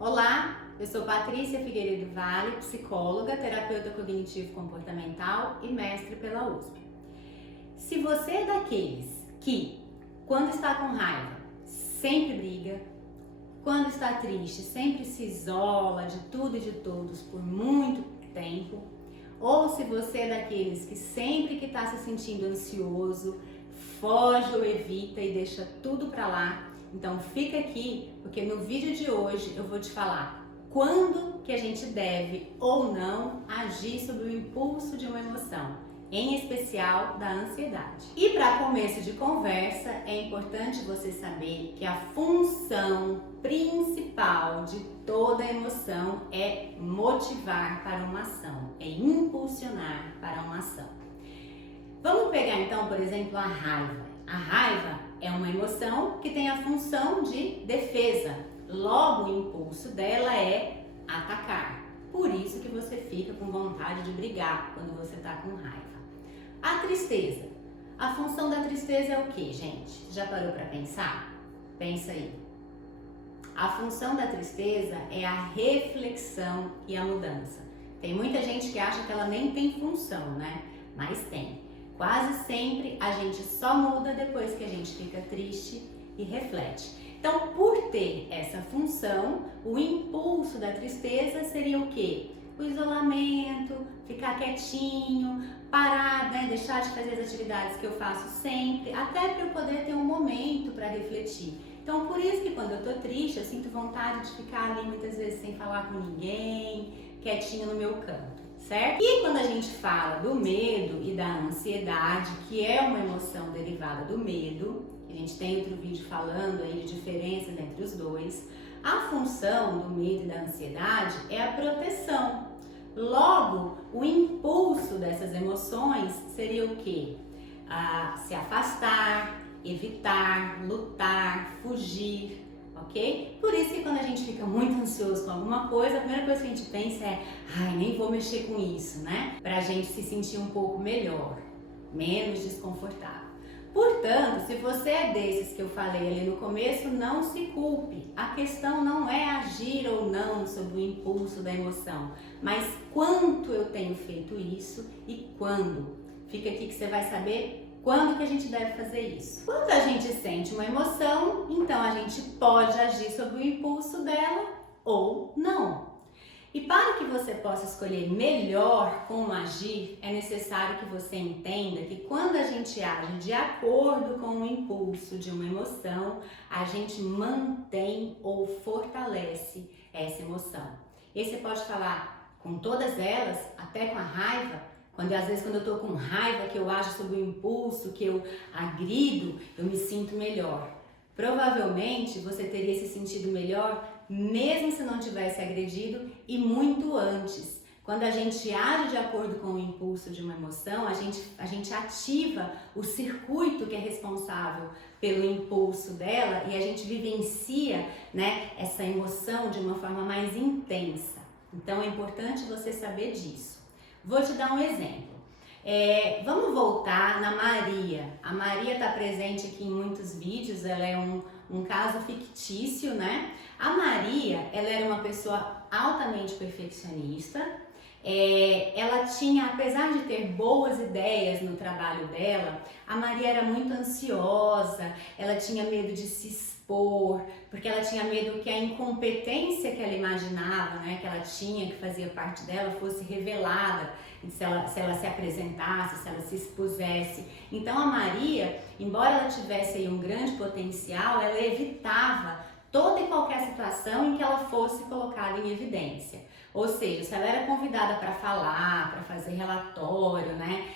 Olá, eu sou Patrícia Figueiredo Vale, psicóloga, terapeuta cognitivo-comportamental e mestre pela USP. Se você é daqueles que, quando está com raiva, sempre briga, quando está triste, sempre se isola de tudo e de todos por muito tempo, ou se você é daqueles que sempre que está se sentindo ansioso, foge ou evita e deixa tudo pra lá, então fica aqui, porque no vídeo de hoje eu vou te falar quando que a gente deve ou não agir sobre o impulso de uma emoção, em especial da ansiedade. E para começo de conversa, é importante você saber que a função principal de toda emoção é motivar para uma ação, é impulsionar para uma ação. Vamos pegar então, por exemplo, a raiva. A raiva é uma emoção que tem a função de defesa. Logo, o impulso dela é atacar. Por isso que você fica com vontade de brigar quando você está com raiva. A tristeza. A função da tristeza é o que, gente? Já parou para pensar? Pensa aí. A função da tristeza é a reflexão e a mudança. Tem muita gente que acha que ela nem tem função, né? Mas tem. Quase sempre a gente só muda depois que a gente fica triste e reflete. Então, por ter essa função, o impulso da tristeza seria o quê? O isolamento, ficar quietinho, parar, né? Deixar de fazer as atividades que eu faço sempre, até para eu poder ter um momento para refletir. Então, por isso que quando eu tô triste, eu sinto vontade de ficar ali muitas vezes sem falar com ninguém, quietinho no meu canto. Certo? E quando a gente fala do medo e da ansiedade, que é uma emoção derivada do medo, a gente tem outro vídeo falando aí de diferenças entre os dois, a função do medo e da ansiedade é a proteção. Logo, o impulso dessas emoções seria o quê? Se afastar, evitar, lutar, fugir. Ok? Por isso que quando a gente fica muito ansioso com alguma coisa, a primeira coisa que a gente pensa é nem vou mexer com isso, né? Pra gente se sentir um pouco melhor, menos desconfortável. Portanto, se você é desses que eu falei ali no começo, não se culpe. A questão não é agir ou não sobre o impulso da emoção, mas quanto eu tenho feito isso e quando. Fica aqui que você vai saber quando que a gente deve fazer isso? Quando a gente sente uma emoção, então a gente pode agir sobre o impulso dela ou não. E para que você possa escolher melhor como agir, é necessário que você entenda que quando a gente age de acordo com o impulso de uma emoção, a gente mantém ou fortalece essa emoção. E aí você pode falar com todas elas, até com a raiva. Às vezes quando eu tô com raiva, que eu ajo sob o impulso, que eu agrido, eu me sinto melhor. Provavelmente você teria se sentido melhor mesmo se não tivesse agredido e muito antes. Quando a gente age de acordo com o impulso de uma emoção, a gente ativa o circuito que é responsável pelo impulso dela e a gente vivencia, né, essa emoção de uma forma mais intensa. Então é importante você saber disso. Vou te dar um exemplo. Vamos voltar na Maria. A Maria está presente aqui em muitos vídeos, ela é um caso fictício, né? A Maria, ela era uma pessoa altamente perfeccionista. Ela tinha, apesar de ter boas ideias no trabalho dela, a Maria era muito ansiosa, ela tinha medo de se expor, porque ela tinha medo que a incompetência que ela imaginava, né, que ela tinha, que fazia parte dela, fosse revelada, se ela se apresentasse, se ela se expusesse. Então a Maria, embora ela tivesse aí um grande potencial, ela evitava toda e qualquer situação em que ela fosse colocada em evidência. Ou seja, se ela era convidada para falar, para fazer relatório, né?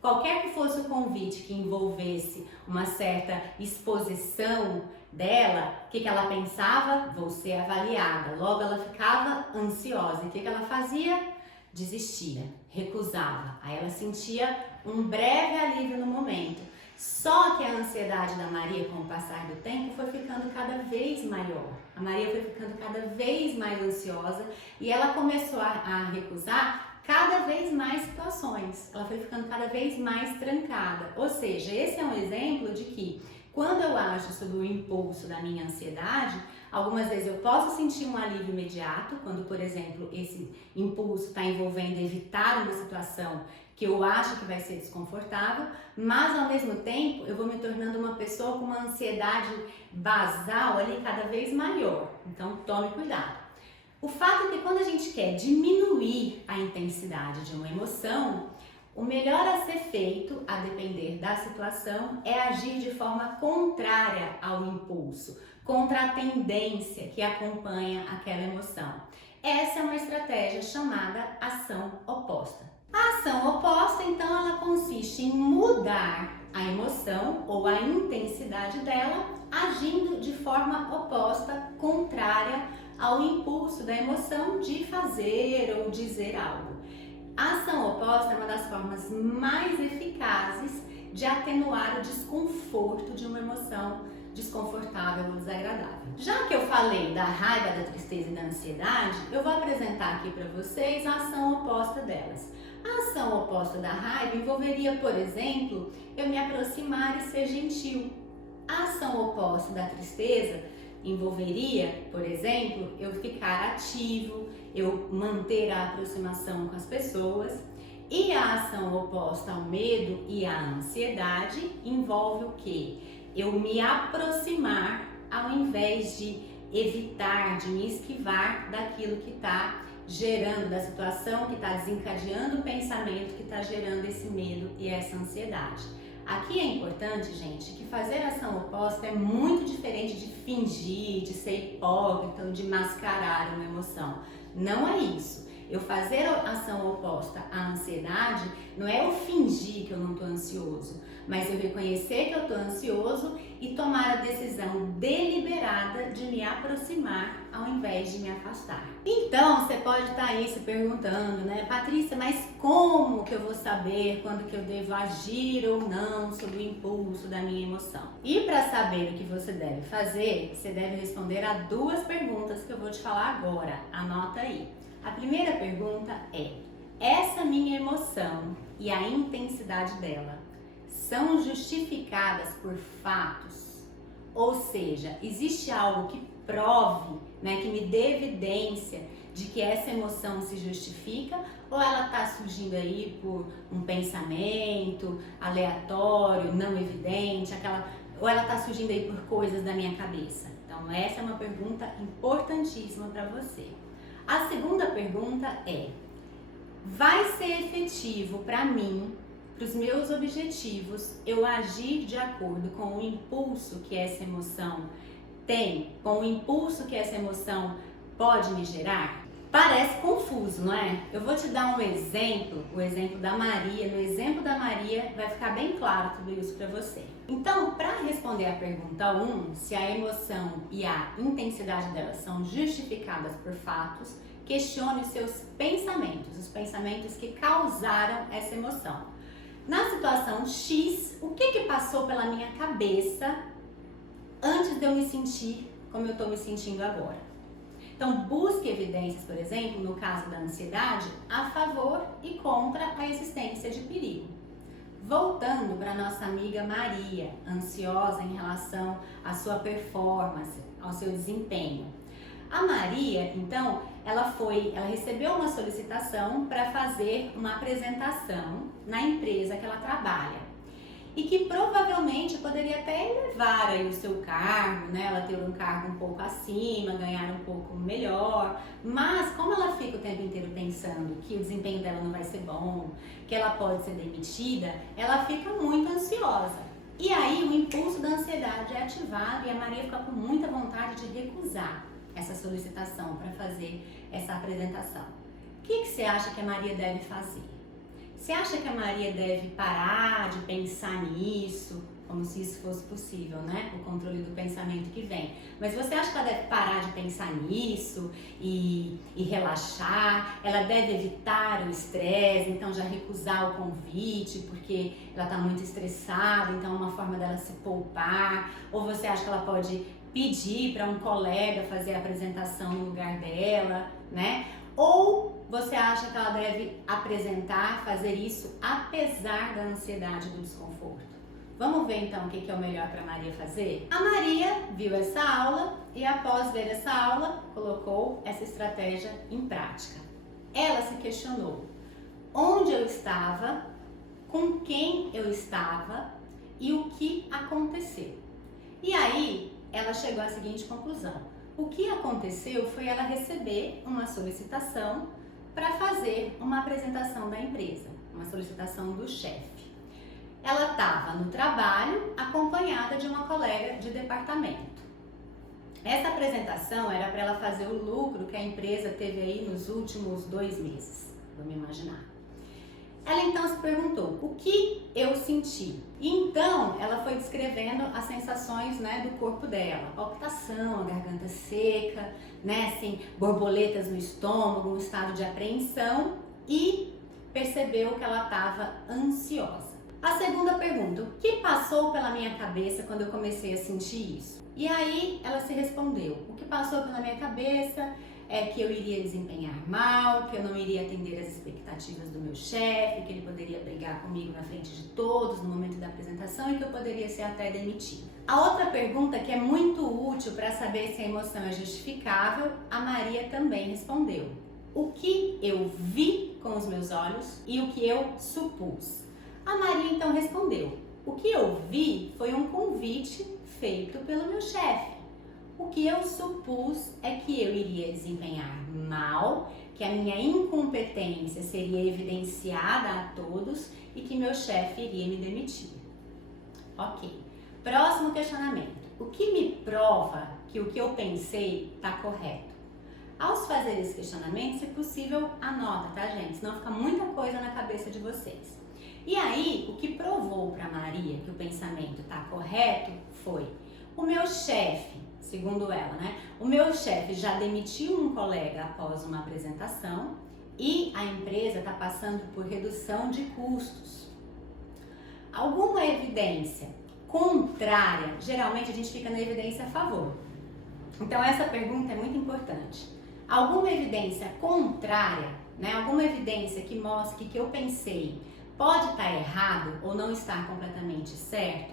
Qualquer que fosse o convite que envolvesse uma certa exposição dela, o que ela pensava? Vou ser avaliada. Logo ela ficava ansiosa. E o que ela fazia? Desistia, recusava. Aí ela sentia um breve alívio no momento. Só que a ansiedade da Maria, com o passar do tempo, foi ficando cada vez maior. A Maria foi ficando cada vez mais ansiosa e ela começou a recusar cada vez mais situações. Ela foi ficando cada vez mais trancada. Ou seja, esse é um exemplo de que quando eu ajo sob o impulso da minha ansiedade, Algumas vezes eu posso sentir um alívio imediato, quando, por exemplo, esse impulso está envolvendo evitar uma situação que eu acho que vai ser desconfortável, mas ao mesmo tempo eu vou me tornando uma pessoa com uma ansiedade basal ali cada vez maior. Então tome cuidado. O fato é que quando a gente quer diminuir a intensidade de uma emoção, o melhor a ser feito, a depender da situação, é agir de forma contrária ao impulso, contra a tendência que acompanha aquela emoção. Essa é uma estratégia chamada ação oposta. A ação oposta, então, ela consiste em mudar a emoção ou a intensidade dela, agindo de forma oposta, contrária ao impulso da emoção de fazer ou dizer algo. A ação oposta é uma das formas mais eficazes de atenuar o desconforto de uma emoção desconfortável ou desagradável. Já que eu falei da raiva, da tristeza e da ansiedade, eu vou apresentar aqui para vocês a ação oposta delas. A ação oposta da raiva envolveria, por exemplo, eu me aproximar e ser gentil. A ação oposta da tristeza envolveria, por exemplo, eu ficar ativo, eu manter a aproximação com as pessoas. E a ação oposta ao medo e à ansiedade envolve o quê? Eu me aproximar ao invés de evitar, de me esquivar daquilo que está gerando, da situação que está desencadeando o pensamento que está gerando esse medo e essa ansiedade. Aqui é importante, gente, que fazer ação oposta é muito diferente de fingir, de ser hipócrita ou de mascarar uma emoção. Não é isso. Eu fazer a ação oposta à ansiedade não é eu fingir que eu não estou ansioso, mas eu reconhecer que eu estou ansioso e tomar a decisão deliberada de me aproximar ao invés de me afastar. Então, você pode estar aí se perguntando, né, Patrícia, mas como que eu vou saber quando que eu devo agir ou não sob o impulso da minha emoção? E para saber o que você deve fazer, você deve responder a duas perguntas que eu vou te falar agora. Anota aí. A primeira pergunta é: essa minha emoção e a intensidade dela são justificadas por fatos? Ou seja, existe algo que prove, né, que me dê evidência de que essa emoção se justifica, ou ela está surgindo aí por um pensamento aleatório, não evidente, ou ela está surgindo aí por coisas da minha cabeça? Então essa é uma pergunta importantíssima para você. A segunda pergunta é: vai ser efetivo para mim, para os meus objetivos, eu agir de acordo com o impulso que essa emoção tem, com o impulso que essa emoção pode me gerar? Parece confuso, não é? Eu vou te dar um exemplo, o exemplo da Maria. No exemplo da Maria vai ficar bem claro tudo isso para você. Então, para responder a pergunta 1, se a emoção e a intensidade delas são justificadas por fatos, questione os seus pensamentos, os pensamentos que causaram essa emoção. Na situação X, o que passou pela minha cabeça antes de eu me sentir como eu estou me sentindo agora? Então, busque evidências, por exemplo, no caso da ansiedade, a favor e contra a existência de perigo. Voltando para nossa amiga Maria, ansiosa em relação à sua performance, ao seu desempenho. A Maria, então, ela recebeu uma solicitação para fazer uma apresentação na empresa que ela trabalha. E que provavelmente poderia até elevar aí o seu cargo, né? Ela ter um cargo um pouco acima, ganhar um pouco melhor. Mas como ela fica o tempo inteiro pensando que o desempenho dela não vai ser bom, que ela pode ser demitida, ela fica muito ansiosa. E aí o impulso da ansiedade é ativado e a Maria fica com muita vontade de recusar essa solicitação para fazer essa apresentação. O que você acha que a Maria deve fazer? Você acha que a Maria deve parar de pensar nisso, como se isso fosse possível, né? O controle do pensamento que vem. Mas você acha que ela deve parar de pensar nisso e relaxar? Ela deve evitar o estresse, então já recusar o convite porque ela está muito estressada, então é uma forma dela se poupar? Ou você acha que ela pode pedir para um colega fazer a apresentação no lugar dela, né? Ou você acha que ela deve fazer isso apesar da ansiedade e do desconforto? Vamos ver então o que é o melhor para Maria fazer? A Maria viu essa aula e após ver essa aula, colocou essa estratégia em prática. Ela se questionou onde eu estava, com quem eu estava e o que aconteceu. E aí, ela chegou à seguinte conclusão. O que aconteceu foi ela receber uma solicitação para fazer uma apresentação da empresa, uma solicitação do chefe. Ela estava no trabalho acompanhada de uma colega de departamento. Essa apresentação era para ela fazer o lucro que a empresa teve aí nos últimos 2 meses, vamos imaginar. Ela então se perguntou, o que eu senti? E então ela foi descrevendo as sensações, né, do corpo dela. Palpitação, a garganta seca, né, assim, borboletas no estômago, um estado de apreensão e percebeu que ela estava ansiosa. A segunda pergunta, o que passou pela minha cabeça quando eu comecei a sentir isso? E aí ela se respondeu, o que passou pela minha cabeça é que eu iria desempenhar mal, que eu não iria atender as expectativas do meu chefe, que ele poderia brigar comigo na frente de todos no momento da apresentação e que eu poderia ser até demitida. A outra pergunta que é muito útil para saber se a emoção é justificável, a Maria também respondeu. O que eu vi com os meus olhos e o que eu supus? A Maria então respondeu, o que eu vi foi um convite feito pelo meu chefe. O que eu supus é que eu iria desempenhar mal, que a minha incompetência seria evidenciada a todos e que meu chefe iria me demitir. Ok. Próximo questionamento. O que me prova que o que eu pensei está correto? Ao fazer esse questionamento, se possível, anota, tá, gente? Senão fica muita coisa na cabeça de vocês. E aí, o que provou para Maria que o pensamento está correto foi o meu chefe, segundo ela, né? O meu chefe já demitiu um colega após uma apresentação e a empresa está passando por redução de custos. Alguma evidência contrária, geralmente a gente fica na evidência a favor. Então essa pergunta é muito importante. Alguma evidência contrária, né? Alguma evidência que mostre que o que eu pensei pode estar errado ou não estar completamente certo?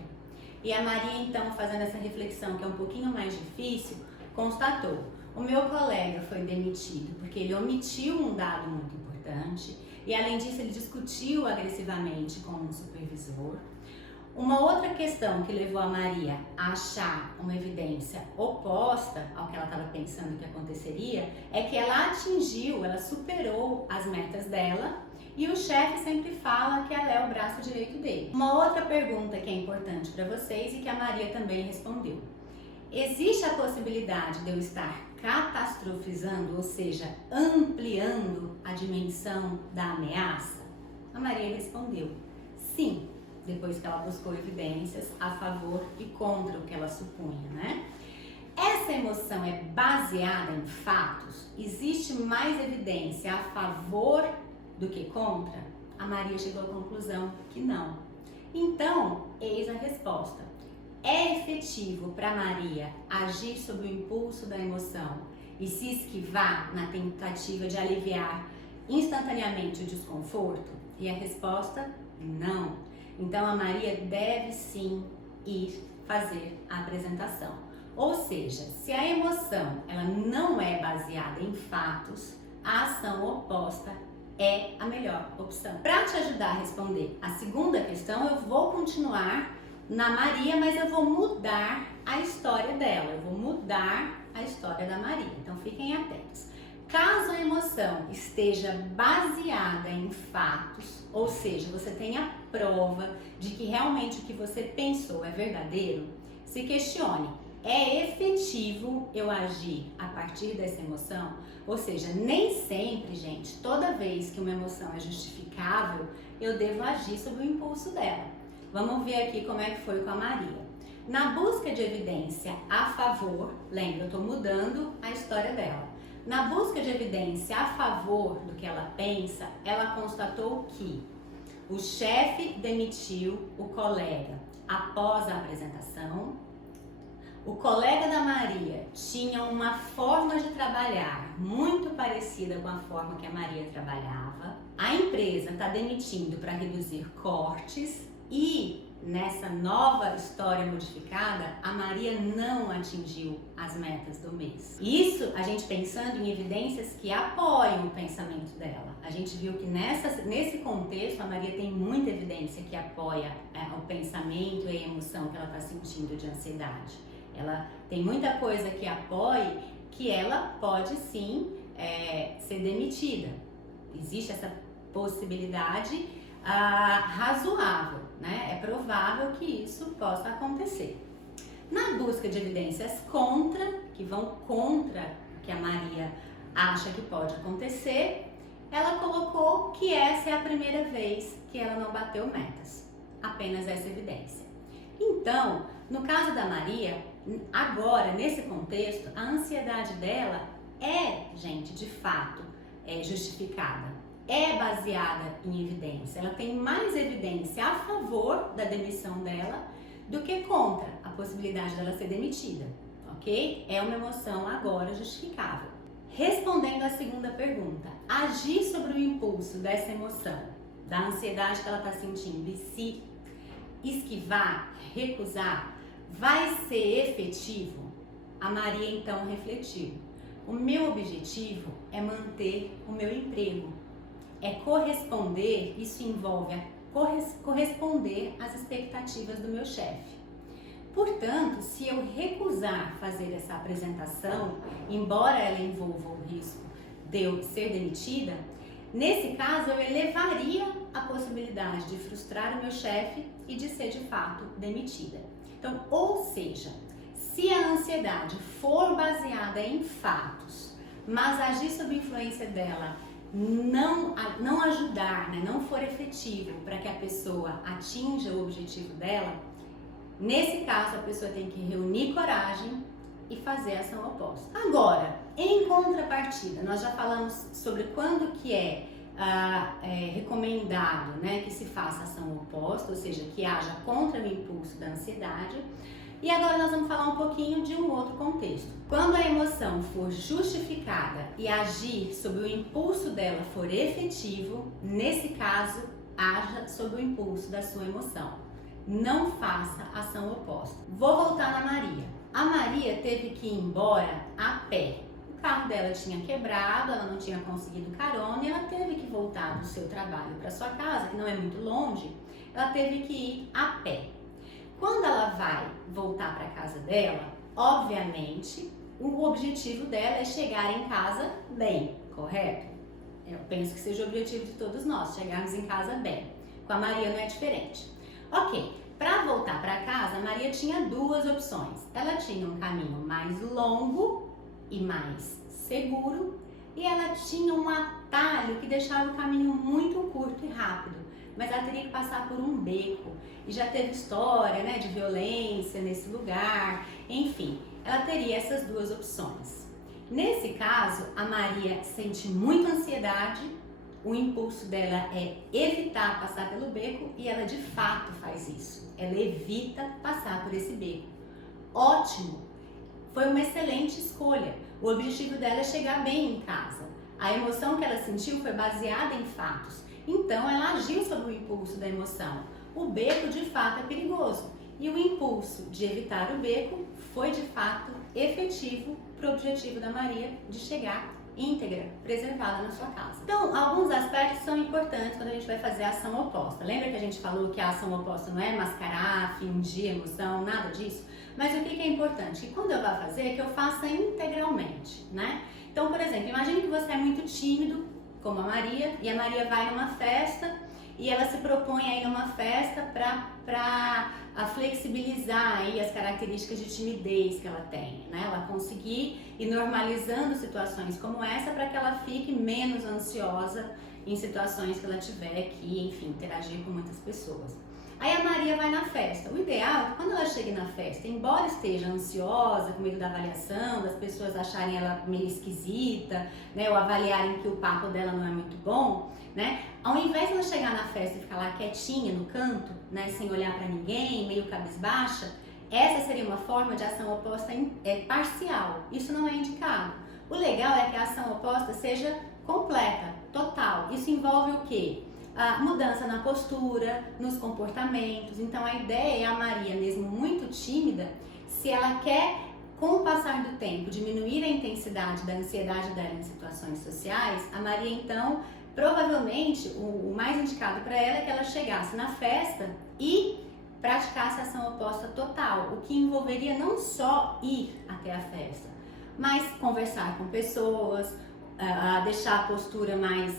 E a Maria, então, fazendo essa reflexão que é um pouquinho mais difícil, constatou: o meu colega foi demitido porque ele omitiu um dado muito importante e, além disso, ele discutiu agressivamente com um supervisor. Uma outra questão que levou a Maria a achar uma evidência oposta ao que ela estava pensando que aconteceria é que ela superou as metas dela e o chefe sempre fala que ela é o braço direito dele. Uma outra pergunta que é importante para vocês e que a Maria também respondeu. Existe a possibilidade de eu estar catastrofizando, ou seja, ampliando a dimensão da ameaça? A Maria respondeu sim, depois que ela buscou evidências a favor e contra o que ela supunha, né? Essa emoção é baseada em fatos? Existe mais evidência a favor do que contra? A Maria chegou à conclusão que não. Então, eis a resposta. É efetivo para Maria agir sob o impulso da emoção e se esquivar na tentativa de aliviar instantaneamente o desconforto? E a resposta, não. Então, a Maria deve sim ir fazer a apresentação. Ou seja, se a emoção ela não é baseada em fatos, a ação oposta é a melhor opção. Para te ajudar a responder a segunda questão, eu vou continuar na Maria, mas eu vou mudar a história dela, eu vou mudar a história da Maria. Então, fiquem atentos. Caso a emoção esteja baseada em fatos, ou seja, você tenha prova de que realmente o que você pensou é verdadeiro, se questione. É efetivo eu agir a partir dessa emoção? Ou seja, nem sempre, gente, toda vez que uma emoção é justificável, eu devo agir sob o impulso dela. Vamos ver aqui como é que foi com a Maria. Na busca de evidência a favor, lembra, eu estou mudando a história dela. Na busca de evidência a favor do que ela pensa, ela constatou que o chefe demitiu o colega após a apresentação. O colega da Maria tinha uma forma de trabalhar muito parecida com a forma que a Maria trabalhava. A empresa está demitindo para reduzir cortes e nessa nova história modificada, a Maria não atingiu as metas do mês. Isso a gente pensando em evidências que apoiam o pensamento dela. A gente viu que nesse contexto a Maria tem muita evidência que apoia o pensamento e a emoção que ela está sentindo de ansiedade. Ela tem muita coisa que apoie que ela pode sim ser demitida. Existe essa possibilidade razoável, né? É provável que isso possa acontecer. Na busca de evidências que vão contra o que a Maria acha que pode acontecer, ela colocou que essa é a primeira vez que ela não bateu metas. Apenas essa evidência. Então, no caso da Maria, agora, nesse contexto, a ansiedade dela gente, de fato, justificada. É baseada em evidência. Ela tem mais evidência a favor da demissão dela do que contra a possibilidade dela ser demitida, ok? É uma emoção agora justificável. Respondendo à segunda pergunta, agir sobre o impulso dessa emoção, da ansiedade que ela está sentindo e se esquivar, recusar, vai ser efetivo? A Maria então refletiu. O meu objetivo é manter o meu emprego. É corresponder, isso envolve corresponder às expectativas do meu chefe. Portanto, se eu recusar fazer essa apresentação, embora ela envolva o risco de eu ser demitida, nesse caso eu elevaria a possibilidade de frustrar o meu chefe e de ser de fato demitida. Então, ou seja, se a ansiedade for baseada em fatos, mas agir sob influência dela não ajudar, né, não for efetivo para que a pessoa atinja o objetivo dela, nesse caso a pessoa tem que reunir coragem e fazer a ação oposta. Agora, em contrapartida, nós já falamos sobre quando que é recomendado, né, que se faça ação oposta, ou seja, que haja contra o impulso da ansiedade. E agora nós vamos falar um pouquinho de um outro contexto. Quando a emoção for justificada e agir sob o impulso dela for efetivo, nesse caso, haja sob o impulso da sua emoção. Não faça ação oposta. Vou voltar na Maria. A Maria teve que ir embora a pé. O carro dela tinha quebrado, ela não tinha conseguido carona e ela teve que voltar do seu trabalho para sua casa, que não é muito longe, ela teve que ir a pé. Quando ela vai voltar para a casa dela, obviamente, o objetivo dela é chegar em casa bem, correto? Eu penso que seja o objetivo de todos nós, chegarmos em casa bem. Com a Maria não é diferente. Ok, para voltar para casa, a Maria tinha duas opções. Ela tinha um caminho mais longo e mais seguro, e ela tinha um atalho que deixava o caminho muito curto e rápido. Mas ela teria que passar por um beco, e já teve história, né, de violência nesse lugar, enfim, ela teria essas duas opções. Nesse caso, a Maria sente muita ansiedade, o impulso dela é evitar passar pelo beco e ela de fato faz isso, ela evita passar por esse beco. Ótimo, foi uma excelente escolha, o objetivo dela é chegar bem em casa, a emoção que ela sentiu foi baseada em fatos. Então, ela agiu sob o impulso da emoção. O beco, de fato, é perigoso. E o impulso de evitar o beco foi, de fato, efetivo para o objetivo da Maria de chegar íntegra, preservada na sua casa. Então, alguns aspectos são importantes quando a gente vai fazer a ação oposta. Lembra que a gente falou que a ação oposta não é mascarar, fingir emoção, nada disso? Mas o que é importante? Que quando eu vá fazer, é que eu faça integralmente, né? Então, por exemplo, imagine que você é muito tímido, como a Maria, e a Maria vai numa festa e ela se propõe aí numa festa para flexibilizar aí as características de timidez que ela tem, né? Ela conseguir ir normalizando situações como essa para que ela fique menos ansiosa em situações que ela tiver que, enfim, interagir com muitas pessoas. Aí a Maria vai na festa. O ideal é que quando ela chegue na festa, embora esteja ansiosa, com medo da avaliação, das pessoas acharem ela meio esquisita, né, ou avaliarem que o papo dela não é muito bom, né, ao invés de ela chegar na festa e ficar lá quietinha no canto, né, sem olhar pra ninguém, meio cabisbaixa, essa seria uma forma de ação oposta parcial. Isso não é indicado. O legal é que a ação oposta seja completa, total. Isso envolve o quê? mudança na postura, nos comportamentos. Então a ideia é a Maria, mesmo muito tímida, se ela quer, com o passar do tempo, diminuir a intensidade da ansiedade dela em situações sociais, a Maria então, provavelmente, o mais indicado para ela é que ela chegasse na festa e praticasse a ação oposta total, o que envolveria não só ir até a festa, mas conversar com pessoas, deixar a postura mais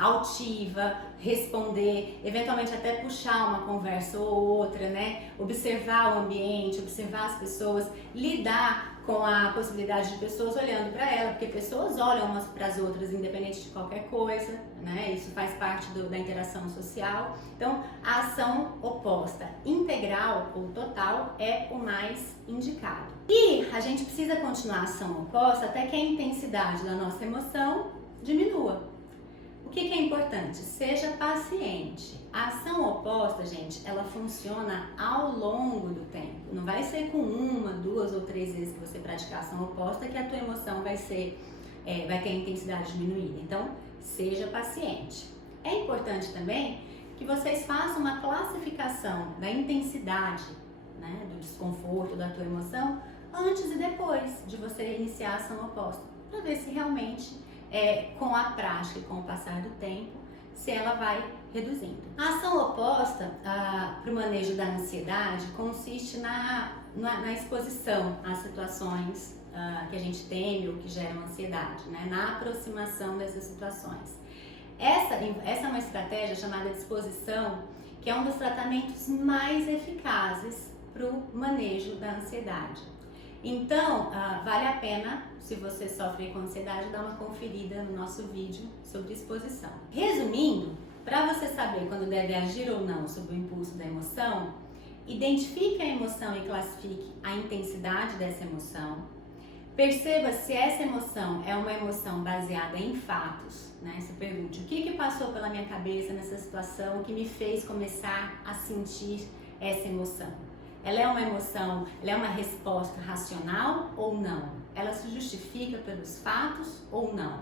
altiva, responder, eventualmente até puxar uma conversa ou outra, né? Observar o ambiente, observar as pessoas, lidar com a possibilidade de pessoas olhando para ela, porque pessoas olham umas para as outras independente de qualquer coisa, né? Isso faz parte da interação social. Então, a ação oposta, integral ou total, é o mais indicado. E a gente precisa continuar a ação oposta até que a intensidade da nossa emoção diminua. O que é importante? Seja paciente. A ação oposta, gente, ela funciona ao longo do tempo. Não vai ser com 1, 2 ou 3 vezes que você praticar a ação oposta que a tua emoção vai ter a intensidade diminuída. Então, seja paciente. É importante também que vocês façam uma classificação da intensidade, né, do desconforto, da tua emoção, antes e depois de você iniciar a ação oposta, para ver se realmente com a prática e com o passar do tempo, se ela vai reduzindo. A ação oposta para o manejo da ansiedade consiste na exposição às situações que a gente teme ou que geram ansiedade, né? Na aproximação dessas situações. Essa é uma estratégia chamada de exposição, que é um dos tratamentos mais eficazes para o manejo da ansiedade. Então, vale a pena, se você sofre com ansiedade, dar uma conferida no nosso vídeo sobre exposição. Resumindo, para você saber quando deve agir ou não sob o impulso da emoção, identifique a emoção e classifique a intensidade dessa emoção. Perceba se essa emoção é uma emoção baseada em fatos, né? Se pergunte, o que passou pela minha cabeça nessa situação que me fez começar a sentir essa emoção? Ela é uma emoção, ela é uma resposta racional ou não? Ela se justifica pelos fatos ou não?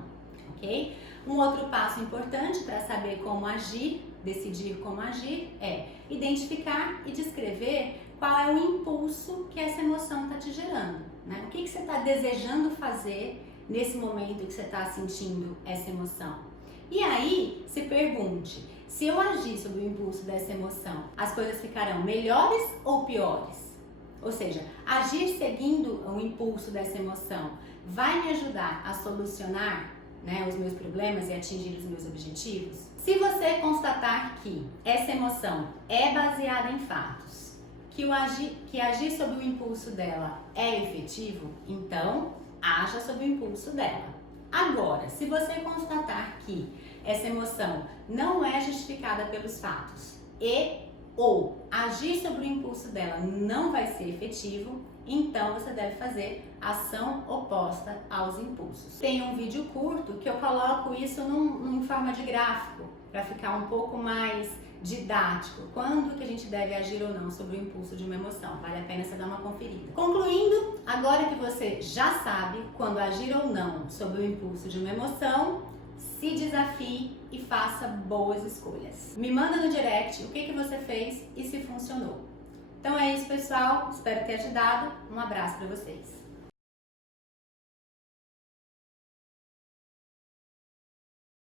Ok? Um outro passo importante para saber como agir, decidir como agir, é identificar e descrever qual é o impulso que essa emoção está te gerando, né? O que você está desejando fazer nesse momento que você está sentindo essa emoção? E aí, se pergunte, se eu agir sob o impulso dessa emoção, as coisas ficarão melhores ou piores? Ou seja, agir seguindo o impulso dessa emoção vai me ajudar a solucionar, né, os meus problemas e atingir os meus objetivos? Se você constatar que essa emoção é baseada em fatos, que agir sob o impulso dela é efetivo, então haja sob o impulso dela. Agora, se você constatar que essa emoção não é justificada pelos fatos ou agir sobre o impulso dela não vai ser efetivo, então você deve fazer ação oposta aos impulsos. Tem um vídeo curto que eu coloco isso em forma de gráfico, para ficar um pouco mais didático. Quando que a gente deve agir ou não sobre o impulso de uma emoção? Vale a pena você dar uma conferida. Concluindo, agora que você já sabe quando agir ou não sobre o impulso de uma emoção, se desafie e faça boas escolhas. Me manda no direct o que você fez e se funcionou. Então é isso, pessoal. Espero ter ajudado. Um abraço para vocês.